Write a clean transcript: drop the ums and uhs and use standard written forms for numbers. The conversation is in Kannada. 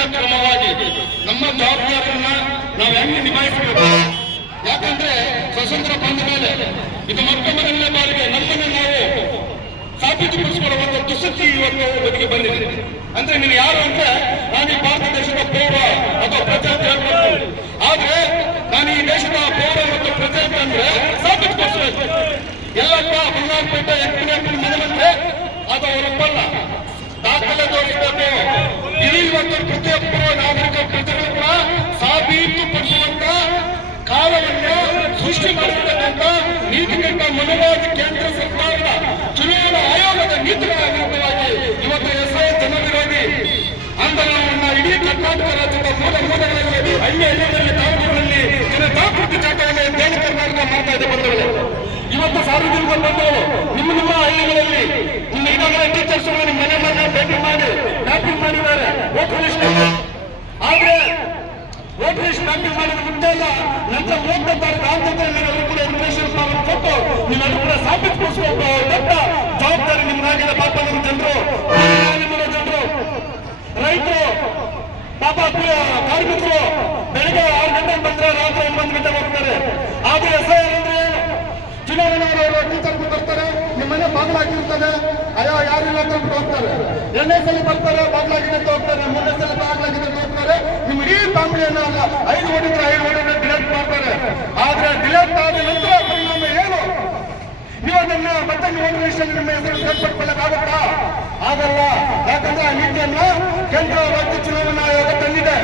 ಮುಂದಿನ ಕ್ರಮವಾಗಿ ನಮ್ಮ ಜವಾಬ್ದಾರಿಯನ್ನ ನಾವು ಹೆಂಗೆ ನಿಭಾಯಿಸಬೇಕು. ಯಾಕಂದ್ರೆ ಸ್ವತಂತ್ರ ಬಂದ ಮೇಲೆ ಇದು ಮೊಟ್ಟ ಮೊದಲನೇ ಬಾರಿಗೆ ನಮ್ಮನ್ನು ನಾವು ಸಾಬೀತುಪಡಿಸಿಕೊಳ್ಳುವಂತ ದುಸ್ಥಿತಿ ಇವತ್ತು ಬದಿಗೆ ಬಂದಿದೆ. ಅಂದ್ರೆ ನೀನು ಯಾರು ಅಂತ ನಾನು ಈ ಭಾರತ ದೇಶದ ಪೌರ ಅಥವಾ ಪ್ರಜೆ ಅಂತ ಹೇಳ್ಬೋದು. ಆದ್ರೆ ನಾನು ಈ ದೇಶದ ಪೌರ ಮತ್ತು ಪ್ರಜೆ ಅಂತಂದ್ರೆ ಸಾಬೀತುಪಡಿಸಬೇಕು. ಎಲ್ಲಪ್ಪ ಬಂಗಾರಪೇಟೆ ಎಂಟನೇ ಮನೆಯಂತೆ ಅದು ಅವರಪ್ಪಲ್ಲ, ದಾಖಲೆ ತೋರಿಸಬೇಕು. ಇಲ್ಲಿ ಇವತ್ತು ಪ್ರತಿಯೊಬ್ಬರು ನಾಗರಿಕ ಪ್ರಜೆಗಳು ಕೂಡ ಸಾಬೀತುಪಡಿಸುವಂತ ಕಾಲವನ್ನು ಸೃಷ್ಟಿ ಮಾಡಿರ್ತಕ್ಕಂಥ ನೀತಿಗಂಟ ಮನೋವಾದಿ ಕೇಂದ್ರ ಸರ್ಕಾರದ ಚುನಾವಣಾ ಆಯೋಗದ ನೀತಿಗಳ ವಿರುದ್ಧವಾಗಿ ಇವತ್ತು ಎಸ್ಐ ಜನ ವಿರೋಧಿ ಆಂದೋಲನವನ್ನ ಇಡೀ ಕರ್ನಾಟಕ ರಾಜ್ಯದ ಮೂಲೆಗಳಲ್ಲಿ ಹಳ್ಳಿಯಲ್ಲಿ ತಾಲೂಕುಗಳಲ್ಲಿ ಜನಜಾಗೃತಿ ಜಾಥಾವನ್ನು ದಕ್ಷಿಣ ಕರ್ನಾಟಕ ಮಾಡ್ತಾ ಇದೆ. ಬಂದವರು ಇವತ್ತು ಸಾರ್ವಜನಿಕ ಬಂದವರು ನಿಮ್ಮ ಹಳ್ಳಿಗಳಲ್ಲಿ ನಿಮ್ಮ ಈಗಾಗಲೇ ಟೀಚರ್ಸ್ ನಿಮ್ಮ ಮನೆ ಭೇಟಿ ಮಾಡಿ ಮ್ಯಾಪಿಂಗ್ ಮಾಡಿದ್ದಾರೆ. ಆದ್ರೆ ವೋಟರ್ ಲಿಸ್ಟ್ ಮ್ಯಾಪಿಂಗ್ ಮಾಡಿದ ಮುಂದೆ ಅಲ್ಲ, ನಂತರ 30 ತಾರೀಕು ಆದ್ಮೇಲೆ ನೀವೆಲ್ಲರೂ ಕೂಡ ಇನ್ಫಾರ್ಮೇಶನ್ ಕೊಟ್ಟು ನೀವೆಲ್ಲರೂ ಕೂಡ ಸಾಬೀತುಪಡಿಸುವ ದೊಡ್ಡ ಜವಾಬ್ದಾರಿ ನಿಮ್ಗಾಗಿದೆ. ಪಾಪ ನಿಮ್ಮ ಜನರು, ನಿಮ್ಮ ಜನರು, ರೈತರು, ಪಾಪ ಕಾರ್ಮಿಕರು ಬೆಳಿಗ್ಗೆ 6 ಗಂಟೆಗೆ ಬಂದ್ರೆ ರಾತ್ರಿ 9 ಗಂಟೆಗೆ ಹೋಗ್ತಾರೆ. ಆದ್ರೆ ಎಸ್ಐ ಅಂದ್ರೆ ಚುನಾವಣೆಯವರು ಟೀಚರ್ಗೂ ಬರ್ತಾರೆ, ನಿಮ್ಮ ಮನೆ ಬಾಗಿಲಾಗಿರ್ತದೆ, ಅಯ್ಯೋ ಯಾರಿಲ್ಲ ಅಂತ ಹೋಗ್ತಾರೆ. 2ನೇ ಸಲ ಬರ್ತಾರೆ, ಬಾಗಿಲಾಗಿದೆ ಅಂತ ಹೋಗ್ತಾರೆ. 3ನೇ ಸಲ ಬಾಗಿಲಾಗಿದೆ ಅಂತ ಹೋಗ್ತಾರೆ. ನಿಮ್ಮ ಇಡೀ ಫ್ಯಾಮಿಲಿಯನ್ನ 5 ಹೊಡಿದ್ರೆ 5 ಹೊಡಿದ್ರೆ ಡಿಲೆಕ್ಟ್ ಮಾಡ್ತಾರೆ. ಆದ್ರೆ ಡಿಲೆಕ್ಟ್ ಆದ ನಂತರ ಪರಿಣಾಮ ಏನು? ನೀವು ಅದನ್ನ ಮತ್ತೆ ವೋಟರ್ ಲಿಸ್ಟ್ ನಿಮ್ಮ ಹೆಸರು ಸೇರ್ಪಡಿಕೊಳ್ಳಕ್ಕಾಗುತ್ತಾ? ಆಗಲ್ಲ. ಯಾಕಂದ್ರೆ ಆ ನೀತಿಯನ್ನ ಕೇಂದ್ರ ರಾಜ್ಯ ಚುನಾವಣಾ ಆಯೋಗ ತಂದಿದೆ.